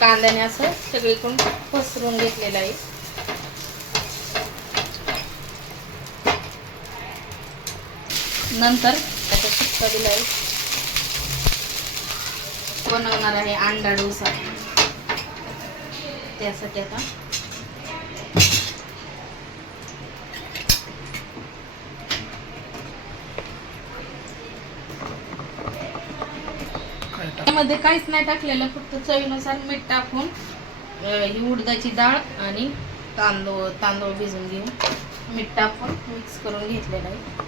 कांद्याने असं सगळीकडून पसरून घेतलेलं आहे. नंतर त्याचा सुक्का दिला आहे. बनवणार आहे अंडा डोसा त्यासाठी आता त्यामध्ये काहीच नाही टाकलेलं फक्त चवीनुसार मीठ टाकून ही उडदाची डाळ आणि तांदूळ तांदूळ भिजून घेऊन मीठ टाकून मिक्स करून घेतलेलं आहे.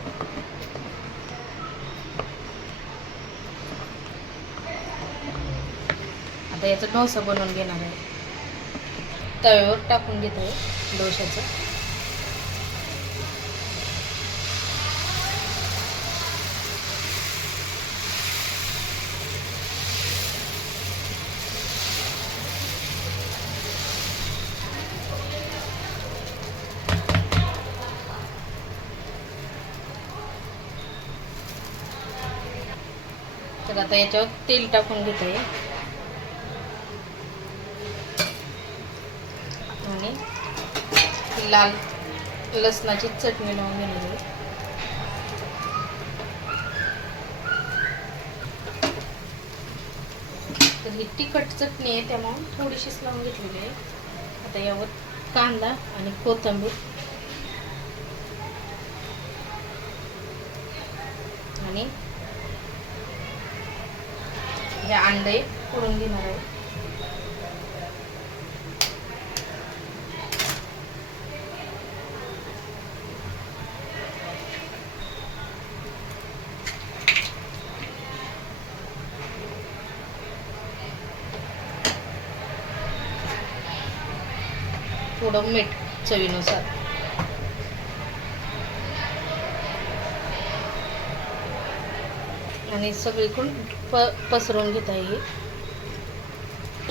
आता याचा डोसा बनवून घेणार आहे. तव्यावर टाकून घेत आहे डोशाचं तर आता याच्यावर तेल टाकून घेत. आहे आणि लाल लसणाची चटणी लावून घेणार आहे. तर ही तिखट चटणी आहे त्यामुळे थोडीशीच लावून घेतलेली आहे. आता यावर कांदा आणि कोथिंबीर. आणि हे अंडे फोडून घेणार आहे. थोडं मीठ चवीनुसार. आणि सगळीकडून प पसरवून घेता येईल.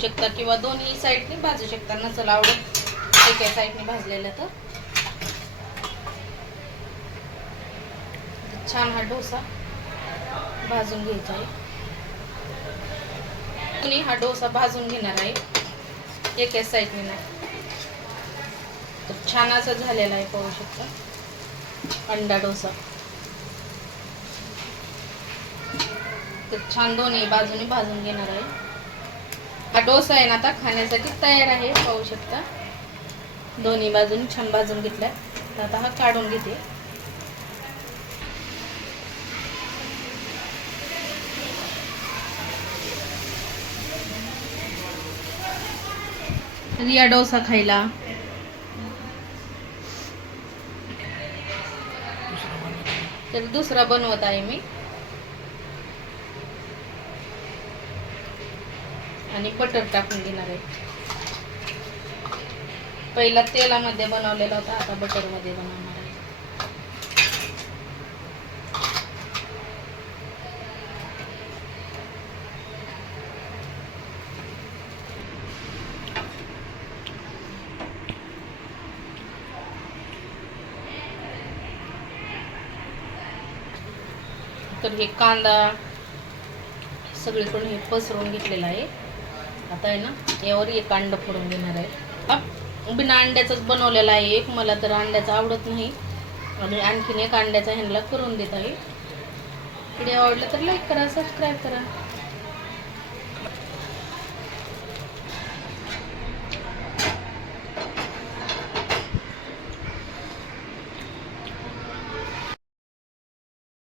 शकता किंवा दोन्ही साईडने भाजू शकता. नसेल आवडत एका साईडने भाजलेलं तर. छान हा डोसा भाजून घ्यायचा आहे. तुम्ही हा डोसा भाजून घेणार आहे? एका साईडने नाही. तर छान असा झालेला आहे पाहू शकता. अंडा डोसा. तर छान दोन्ही बाजूने भाजून घेणार आहे. हा डोसा आहे ना आता खाण्यासाठी तयार आहे पाहू शकता. दोन्ही बाजूने छान भाजून घेतलाय. तर आता हा काढून घेते. रिया डोसा खायला. तर दुसरा बनवत आहे मी. आणि बटर टाकून घेणार आहे. पहिला तेलामध्ये बनवलेला होता आता बटरमध्ये बनवणार आहे. तर हे कांदा सगळीकडून हे पसरून घेतलेला आहे. आता आहे ना यावर एक अंड फोडून घेणार आहे. बिना अंड्याचाच बनवलेला आहे एक मला तर अंड्याचा आवडत नाही. आणि आणखीन एक अंड्याचा ह्यांना करून देत आहे. व्हिडिओ आवडला तर लाईक करा सबस्क्राईब करा.